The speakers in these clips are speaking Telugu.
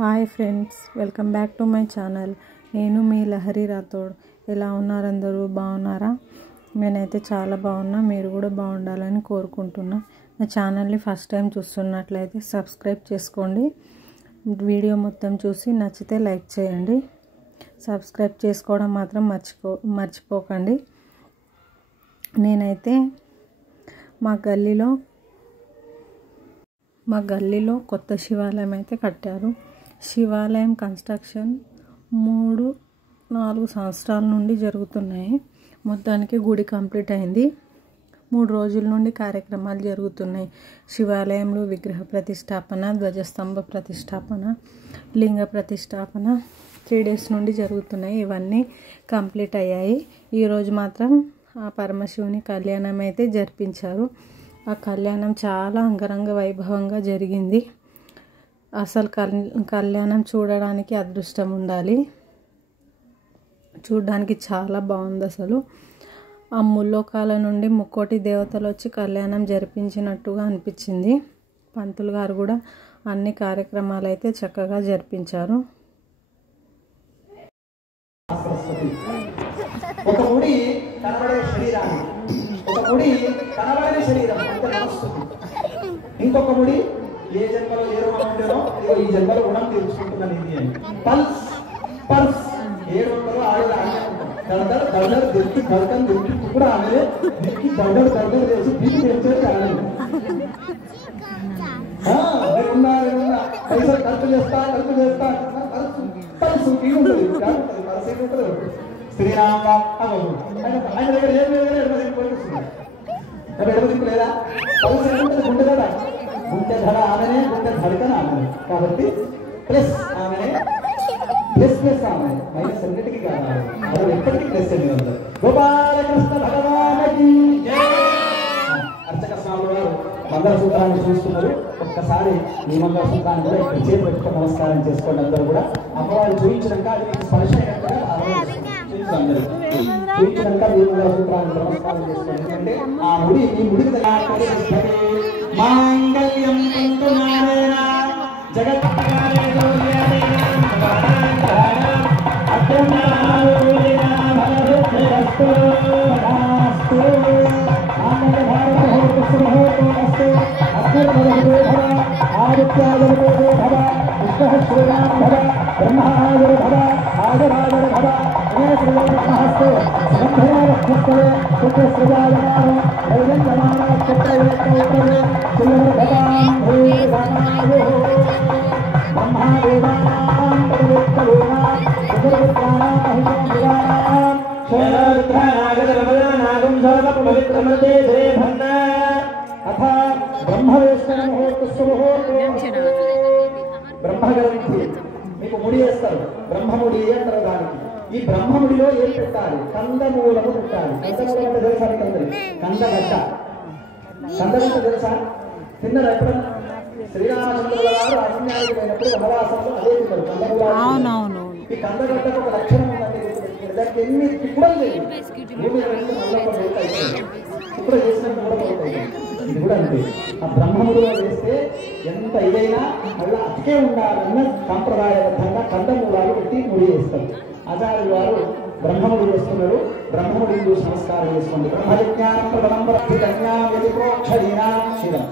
Hi friends, welcome back to my channel. నేను మీ లహరి రాథోడ్. ఎలా ఉన్నారు? అందరూ బాగున్నారా? నేనైతే చాలా బాగున్నా. మీరు కూడా బాగుండాలని కోరుకుంటున్నా. నా ఛానల్ని ఫస్ట్ టైం చూస్తున్నట్లయితే సబ్స్క్రైబ్ చేసుకోండి. వీడియో మొత్తం చూసి నచ్చితే లైక్ చేయండి. సబ్స్క్రైబ్ చేసుకోవడం మాత్రం మర్చిపోకండి. నేనైతే మా గల్లీలో కొత్త శివాలయం అయితే కట్టారు. శివాలయం కన్స్ట్రక్షన్ 3-4 సంవత్సరాల నుండి జరుగుతున్నాయి. మొత్తానికి గుడి కంప్లీట్ అయింది. 3 రోజుల నుండి కార్యక్రమాలు జరుగుతున్నాయి. శివాలయంలో విగ్రహ ప్రతిష్టాపన, ధ్వజస్తంభ ప్రతిష్టాపన, లింగ ప్రతిష్టాపన 3 డేస్ నుండి జరుగుతున్నాయి. ఇవన్నీ కంప్లీట్ అయ్యాయి. ఈరోజు మాత్రం ఆ పరమశివుని కళ్యాణం అయితే జరిపించారు. ఆ కళ్యాణం చాలా అంగరంగ వైభవంగా జరిగింది. అసలు కళ్యాణం చూడడానికి అదృష్టం ఉండాలి. చూడడానికి చాలా బాగుంది. అసలు ఆ ముల్లోకాల నుండి ముక్కోటి దేవతలు వచ్చి కళ్యాణం జరిపించినట్టుగా అనిపించింది. పంతులు గారు కూడా అన్ని కార్యక్రమాలు అయితే చక్కగా జరిపించారు. ఒక ముడి కనబడే శరీరాన్ని, ఒక ముడి కనబడని శరీరం అంటే మనస్సుకి, ఇంకొక ముడి ఏ జన్మలో ఏ రోగం ఉంటేనో ఈ జన్మలో రుణం తీర్చుకుంటున్నాను ఇది అని. పల్స్ 700 దళదళ దిక్కి ధడకం దిక్కి కూడా ఆమె దిక్కి దళదళ చేసి దిక్కి తెచ్చేది ఆమె. నేనున్నా పైసలు ఖర్చు చేస్తా పల్స్ ఉంటుంది. పల్స్ ఉంటుంది. శ్రీరామ ఆయన దగ్గర ఏం లేదు, ఎడమదిక్కు లేదా? పల్స్ ఏముంటుంది? గుండె కదా, గుండె ధర ఆమెనే, గుండె ధడకన ఆమెనే. కాబట్టి ప్లస్ ఆమెనే, ప్లస్ ఆమె మైనస్ అన్నిటికీ కావాలి. అది ఎప్పటికీ ప్లస్ అండి. అందరూ గోపాలకృష్ణ భగవానికి అర్చక స్వామి వారు మంగళసూత్రాన్ని చూస్తున్నారు. ఒక్కసారి ఈ మంగళసూత్రాన్ని కూడా ఇక్కడ చేతి పెట్టుకుని నమస్కారం చేసుకోండి. అందరూ కూడా అమ్మవారు చూపించినాక అది మీకు స్పర్శ అయినట్టుగా అందరూ చూపించినాక ఈ మంగళసూత్రాన్ని నమస్కారం చేసుకోండి. ఎందుకంటే ఆ ముడి ఈ ముడికి మాంగళ్యం జగత్ బ్రహ్మగ్రంథి మీకు ముడి వేస్తారు. బ్రహ్మముడి అంటారు దానికి. ఈ బ్రహ్మముడిలో ఏం పెట్టాలి? కందమూలము పెట్టాలి. కందమూలం అంటే తెలుసా? కందగడ్డ. కందగడ్డ తెలుసా? తిన్నారు ఎప్పుడన్నా? శ్రీరామచంద్రుల వారు అన్యాయులైనప్పుడు వనవాసంలో అదే తిన్నారు కందమూలాలు. ఈ కందగడ్డకు ఒక లక్షణం ఉందండి. దానికి ఎన్ని తిప్పుడలు లేదు. భూమి ఇప్పుడు చేసినంత కూడా పోతాయి. ఇది కూడా అంతే. ఆ బ్రహ్మముడిలో వేస్తే ఎంత ఇదైనా మళ్ళీ అతికే ఉండాలన్న సాంప్రదాయబద్ధంగా కందమూలాలు పెట్టి ముడి వేస్తారు. ఆచార్యులు వారు బ్రహ్మముడి వేస్తున్నారు. బ్రహ్మముడిని చూసి నమస్కారం చేసుకోండి. బ్రహ్మజ్ఞానం శివం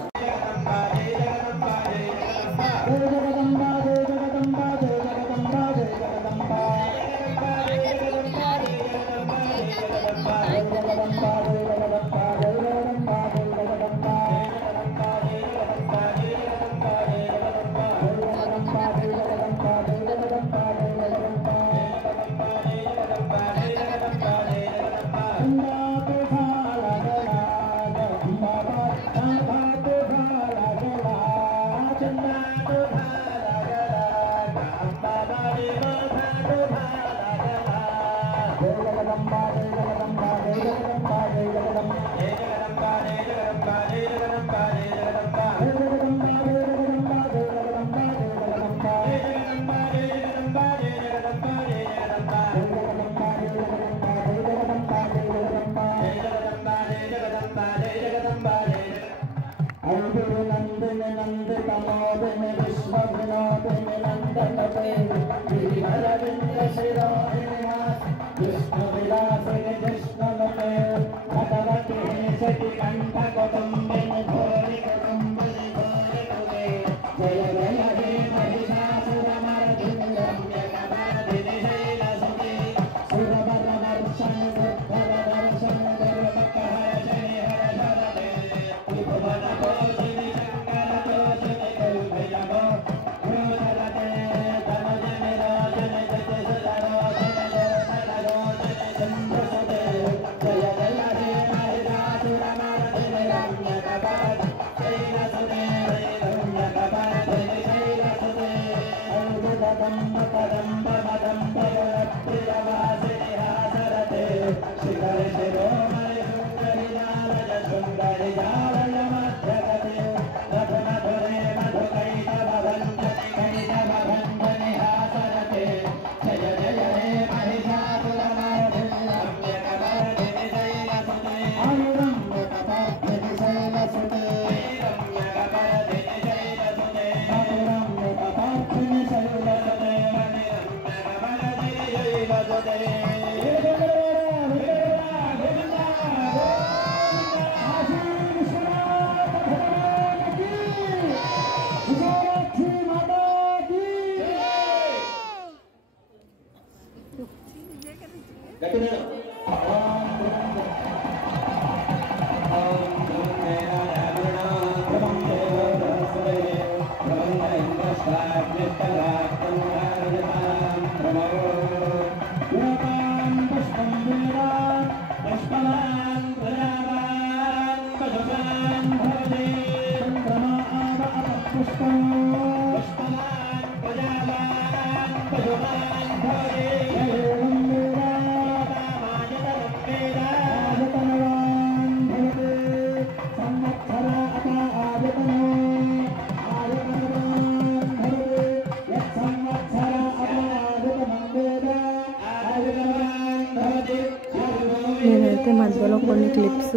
నేనైతే మధ్యలో కొన్ని క్లిప్స్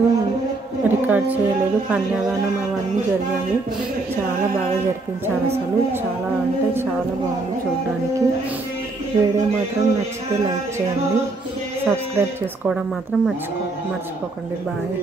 రికార్డ్ చేయలేదు. కన్యాదానం అవన్నీ జరిగాయి. చాలా బాగా జరిపించారు. అసలు చాలా అంటే చాలా బాగుంది చూడడానికి. వీడియో మాత్రం నచ్చితే లైక్ చేయండి. సబ్స్క్రైబ్ చేసుకోవడం మాత్రం మర్చిపోకండి. బాయ్.